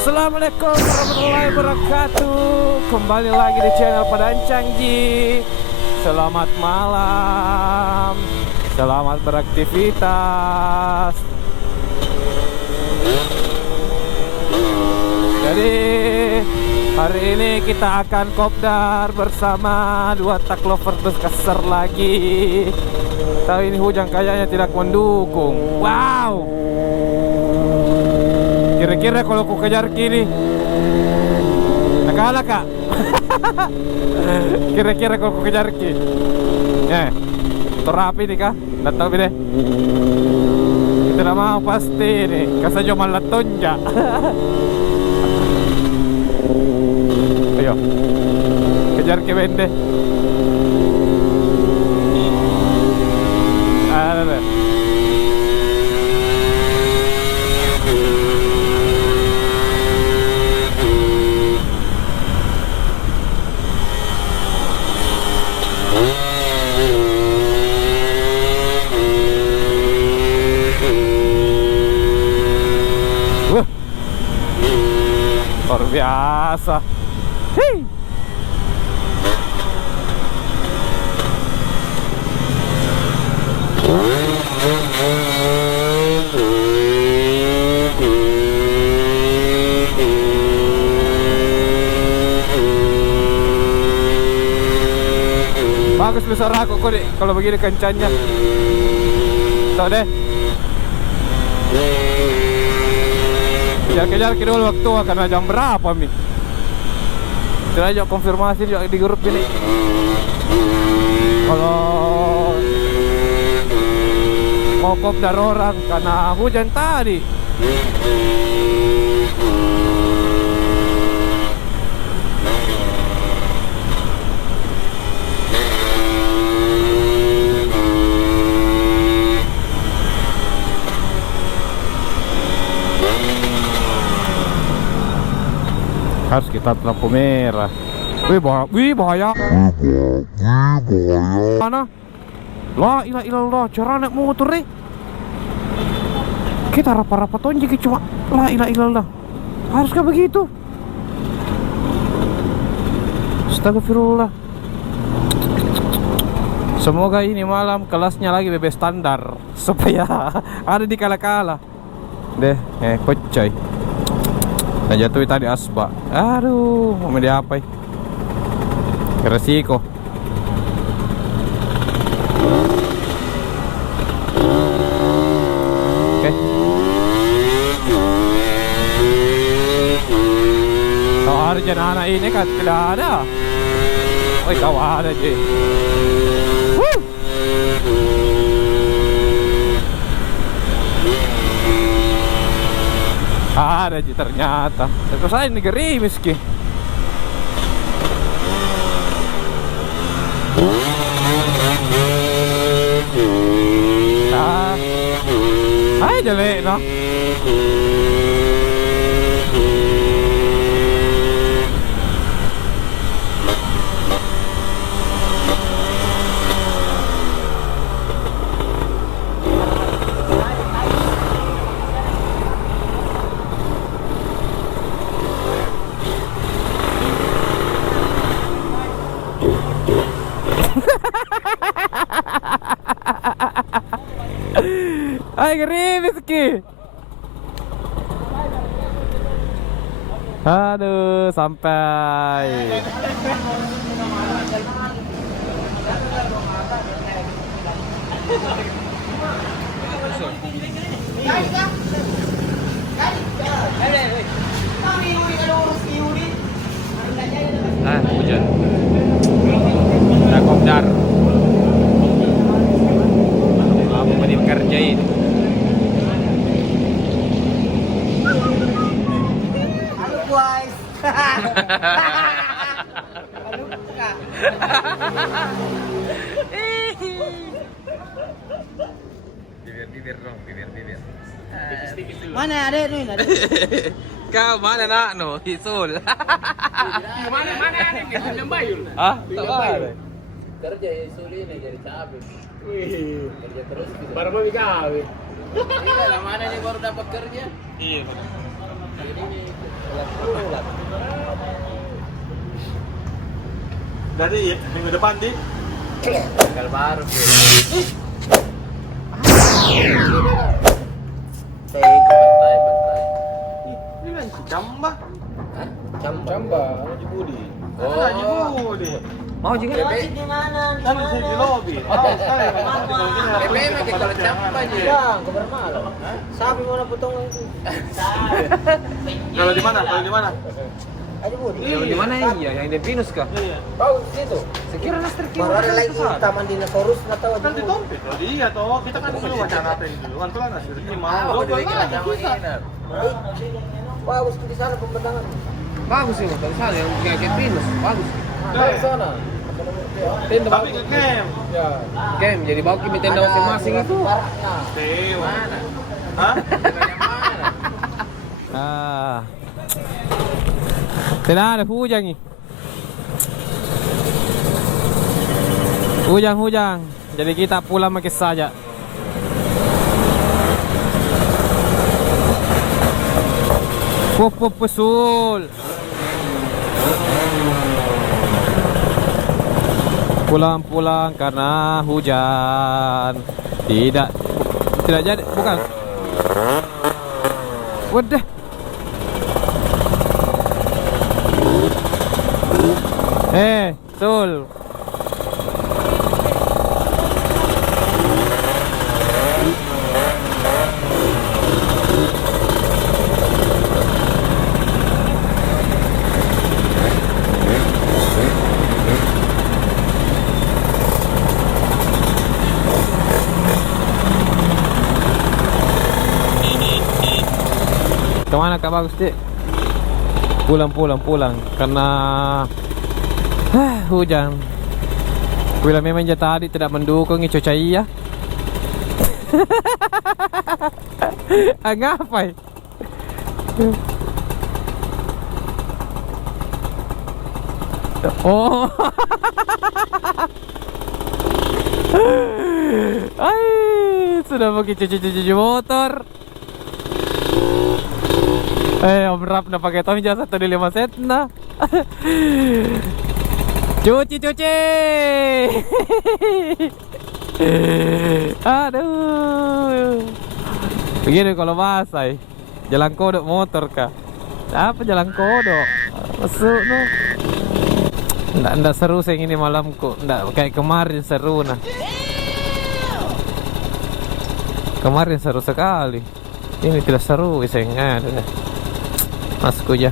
Assalamualaikum warahmatullahi wabarakatuh. Kembali lagi di channel Padang Canggih. Selamat malam, selamat beraktivitas. Jadi hari ini kita akan kopdar bersama dua tak lover besar lagi. Tapi ini hujan kayaknya tidak mendukung. Wow. Kira-kira kalau ku kejar kiri nak kalah kak. Kira-kira kalau ku kejar kiri terapi nih kak. Nggak tahu deh. Tidak mau pasti nih. Kasajo malah tonja. Ayo kejar ke bende. Ada. Luar biasa. Hei. Bagus besar aku kok deh kalau begini kencangnya. Tuh deh. Kejar-kejar kira dulu waktu karena jam berapa mi? Kita aja konfirmasi di grup ini. Kalau mau kopdar orang karena hujan tadi. Harus kita lampu merah. Wih bahaya. Mana? La ilaha illallah, cara naik motor nih. Kita rapat-rapat aja cuma la ilaha illallah. Haruskah begitu? Astagfirullah. Semoga ini malam kelasnya lagi BB standar supaya ada di kala-kala. Deh, pecah. Nah jatuh tadi asbak. Aduh, mau diapain? Resiko. Oke. Kau ada anak ini kan tidak ada. Oh, kau ada je. Ada sih ternyata. Terus saya ini gerimis ki. Hai jelek no. Ay, gerimis ki. Aduh, sampai. Hujan. Udah kopdar. Apa mau dikerjain? Guys. Lupa. Bibir dong, bibir. Mana ada nih? Kau mana nak no? Hisul. Mana ada gitu Jambayul. Ah, tak ada. Kerja Isul ini jadi cabai. Wih, Kerja terus gitu. baru mau gawe. Iya, mana nih baru dapat kerja? Iya. Dari minggu depan di Tanggal baru. Bantai. ini kan Camba. Hah? Camba, Haji Budi. Oh. Haji Budi. Mau juga? Bebe. Di mana? Kan saya di lobby. Oh, sekali. Bebe lagi kalau Camba aja. Ya, kabar malam. Sabi mo na potongan ko. Kalau di mana? Kalau di mana? Aduh, Budi. Yang di mana iya? Yang di Pinus kah? Iya. Bagus situ. Sekira Lester Baru ada lagi taman dinosaurus na tahu. Kan di Tompit. Oh, iya toh. Kita kan dulu wacana apa yang dulu. Kan tuh kan hasil ini mau. Udah Dua bikin lagi sama kita. nginep. Bagus di sana pembentangan. Bagus sih, dari sana yang kayak Pinus. Bagus. Dari sana. Tenda Tapi ke camp. Ya. game, jadi bawa kimi tenda masing-masing itu. Baraknya. Mana? Hah? Ah. Tidak ada hujan nih. Hujan. Jadi kita pulang makin saja. Pop pesul. Pulang karena hujan. Tidak jadi, bukan. Wadah. Sul. Kemana Kak Bagus, Dik? Pulang karena hujan. Bila memang tadi tidak mendukung cuaca iya. Ngapai? Oh. Ay, sudah pakai cuci motor. Om Rap na pakai Tommy jasa 1.5 set na. Cuci. Aduh. Begini kalau basah. Jalan kodok motor kah? Apa jalan kodok? Masuk no. Nggak seru sih ini malamku. Nggak kayak kemarin seru nah. Kemarin seru sekali. Ini tidak seru isengnya. Masku aja.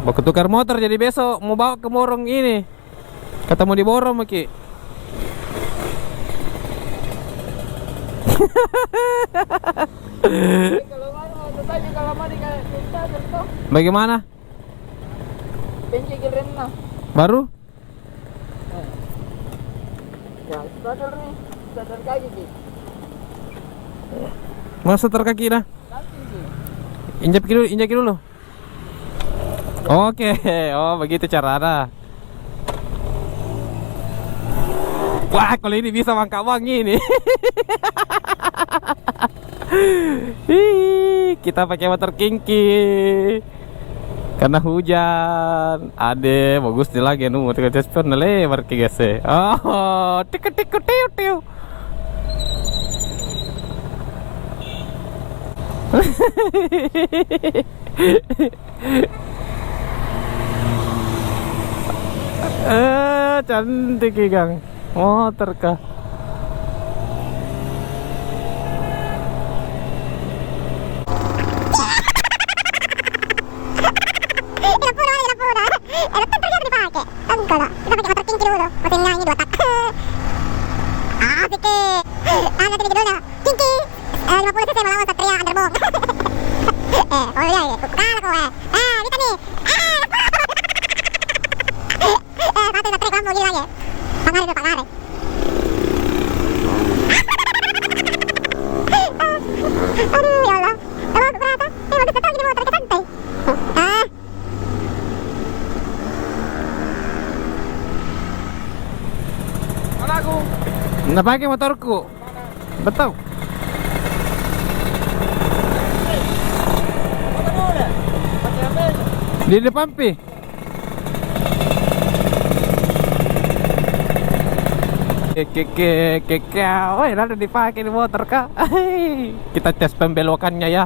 Mau ketukar motor jadi besok mau bawa ke Borong ini. Ketemu di Borong Maki. Bagaimana? Baru? Masa terkaki dah? Injak dulu. Oke, oh begitu caranya. Wah, kalau ini bisa mangkak wangi ini. Kita pakai motor kinki. Karena hujan. Ade, bagus nih lagi nu, tiga spon lebar ke guys. Oh, tik. Cantik Gang. Motor kah? Nggak pakai motorku, betul. Di depan pi. Woi, lalu dipakai di motor kah? Kita tes pembelokannya ya.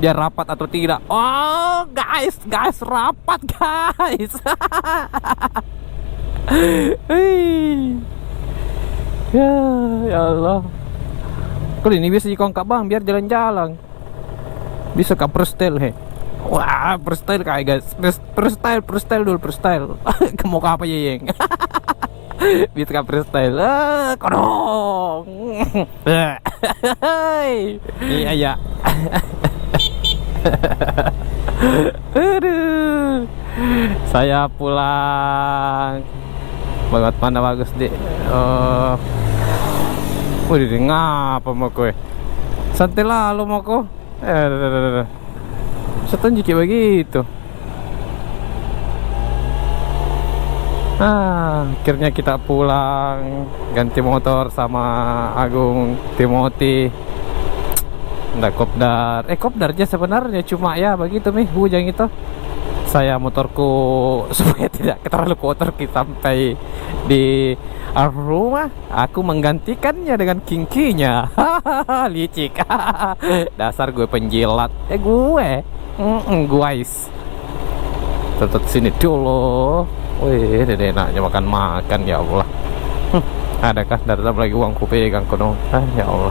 Dia rapat atau tidak? Oh, guys, rapat guys. Ya Allah. Kalau ini bisa dikongkak bang, biar jalan-jalan. Bisa ke freestyle he. Wah, freestyle kayak guys. Freestyle dulu, freestyle. Kamu apa yeng? Bisa ke freestyle. Kodong. Iya ya. Aduh. Saya pulang. Banget mana bagus deh. Wih, ngapa mau kue? Santai lalu mau kok. Setunjuk kayak begitu. Akhirnya kita pulang, ganti motor sama Agung Timothy. Nggak kopdar. Kopdar aja sebenarnya, cuma ya begitu nih hujan itu. Saya motorku supaya tidak terlalu kotor sampai di rumah, aku menggantikannya dengan kinkinya. Licik. Dasar gue penjilat. Gue guys. Tetap sini dulu. Wih, dede enaknya makan ya Allah. Adakah dari dalam lagi uangku pegang kono? Ya Allah.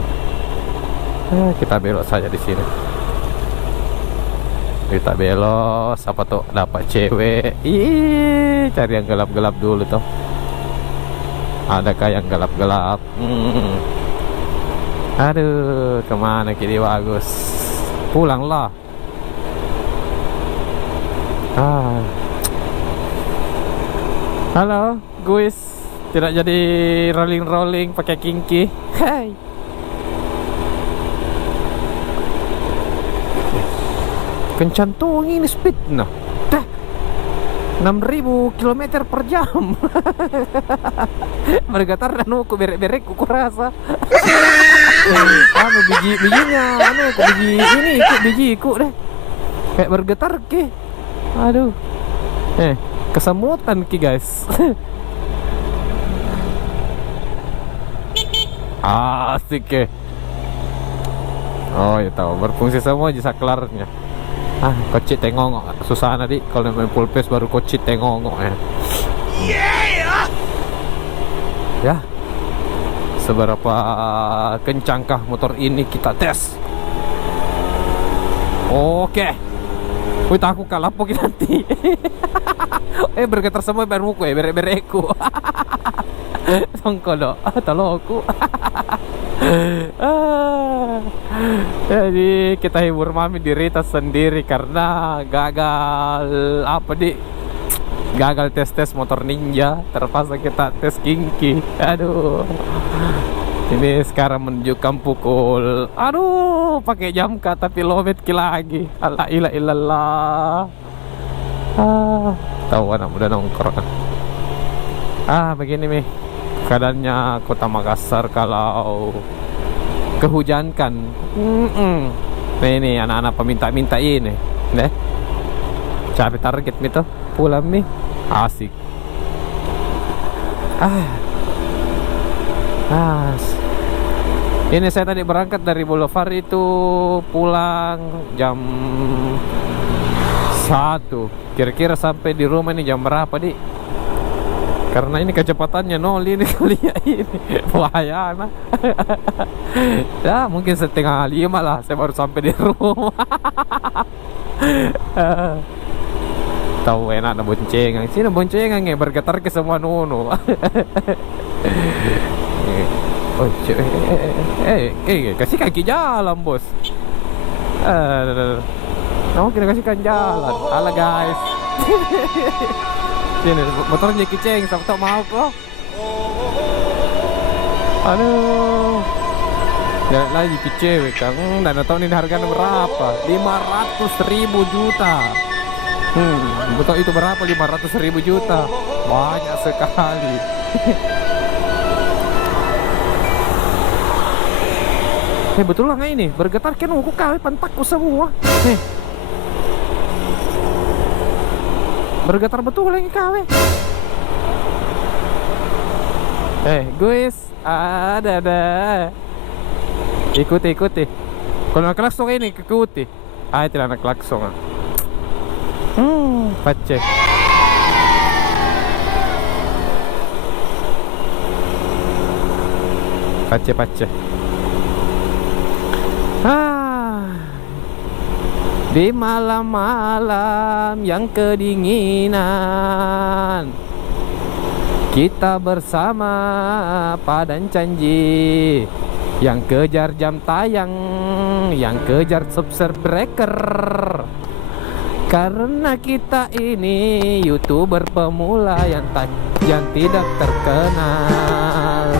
Kita belok saja di sini. Kita belok, siapa tuh dapat cewek. Cari yang gelap-gelap dulu tuh. Adakah yang gelap-gelap? Aduh, kemana kini bagus? Pulanglah. Halo, guys. Tidak jadi rolling-rolling pakai kinki. Hai. Kencang tuh ini speed nah. 6.000 km per jam. Bergetar dan aku berek-berek ku rasa. Bijinya biji ini ikut bijiku deh. Kayak bergetar ke. Aduh. Kesemutan ki guys. Asik ke. Oh ya tahu berfungsi semua aja saklarnya. Kocit tengok susah nanti kalau main full pace baru kocit tengok ya. Ya. Seberapa kencangkah motor ini kita tes. Oke. Wih, aku kalah pokoknya nanti. Bergetar semua baruku berek-berekku. Songkolo, tolong aku. Jadi kita hibur mami diri kita sendiri karena gagal tes motor ninja, terpaksa kita tes kinki. Aduh, ini sekarang menunjukkan pukul, pakai jam kah tapi lobet lagi. La ilaha illallah. Tahu anak muda nongkrong. Begini nih keadaannya Kota Makassar kalau kehujankan. Ini anak-anak peminta-minta ini deh. Capek target gitu pulang nih. Asik. Ini saya tadi berangkat dari Boulevard itu pulang jam 1. Kira-kira sampai di rumah ini jam berapa di? Karena ini kecepatannya 0 ini kali ya ini. Bahaya nah. Ya mungkin 4:30 lah saya baru sampai di rumah. Tahu enak ada boncengan. Sini boncengan ya bergetar ke semua nono. Oh, kasih kaki jalan, bos. Kamu kira kasihkan jalan. Alah guys. Sini motornya kiceng, siapa tau mau kok. Aduh. Jalan lagi ke cewek kan. Dan tahu ini harganya berapa? 500.000 juta. Betul itu berapa? 500.000 juta. Banyak sekali. Betul lah nggak ini? Bergetar kan aku kawin pantakku semua. Bergetar betul lagi KW. Guys, ada. Ikuti. Kalau nak klakson ini ikuti. Tidak nak klakson. Pace. Di malam-malam yang kedinginan, kita bersama Padang Janji, yang kejar jam tayang, yang kejar subscriber. Karena kita ini YouTuber pemula yang tidak terkenal.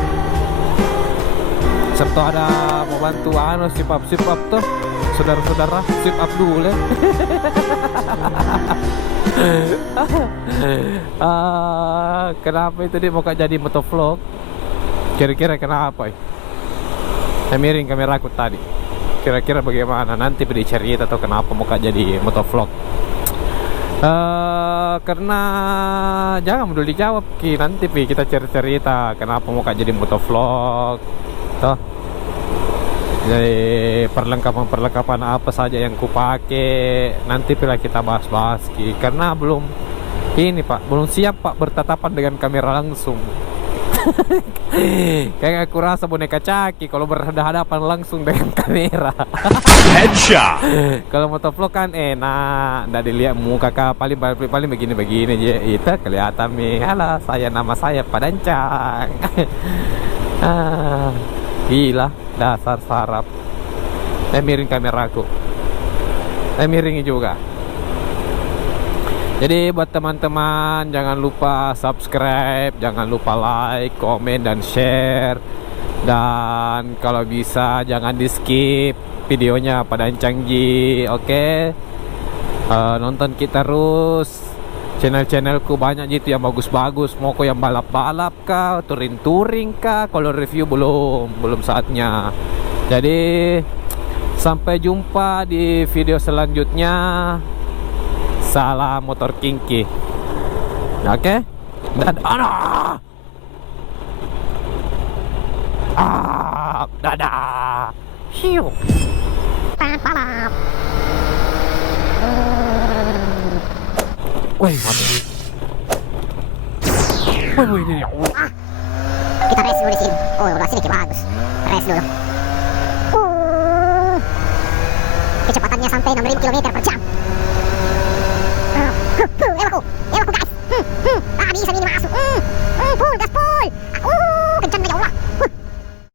Serta ada mau bantu sip up tuh. Saudara-saudara, sip up dulu ya. Kenapa itu dia mau jadi motovlog? Kira-kira kenapa ya? Saya miring kameraku tadi. Kira-kira bagaimana? Nanti beri cerita atau kenapa mau jadi motovlog. Karena jangan dulu dijawab Ki, nanti kita cerita kenapa mau jadi motovlog. Toh. Jadi perlengkapan apa saja yang kupakai nanti bila kita bahas Ki. Karena belum siap Pak bertatapan dengan kamera langsung. Kayak aku rasa boneka Caki kalau berhadapan langsung dengan kamera. Headshot. Kalau motovlog kan enak, nggak dilihat muka paling begini aja. Itu kelihatan nih. Halo, nama saya Padancang. Gila, dasar sarap. Miring kameraku. Miringi juga. Jadi buat teman-teman jangan lupa subscribe, jangan lupa like, komen dan share. Dan kalau bisa jangan di skip videonya Padancang Ji, oke? Nonton kita terus. Channel-channelku banyak gitu yang bagus-bagus. Mau yang balap-balap kah, touring kah? Kalau review belum saatnya. Jadi sampai jumpa di video selanjutnya. Salam motor kinki. Oke? Dadah. Dadah. Hiu. Balap. Woi, mati. Woi, ini ya Allah. Kita race dulu di sini. Oh, udah sini bagus. Race dulu. Kecepatannya sampai 6.000 km per jam. Ewaku guys. Bisa ini masuk. Full gas.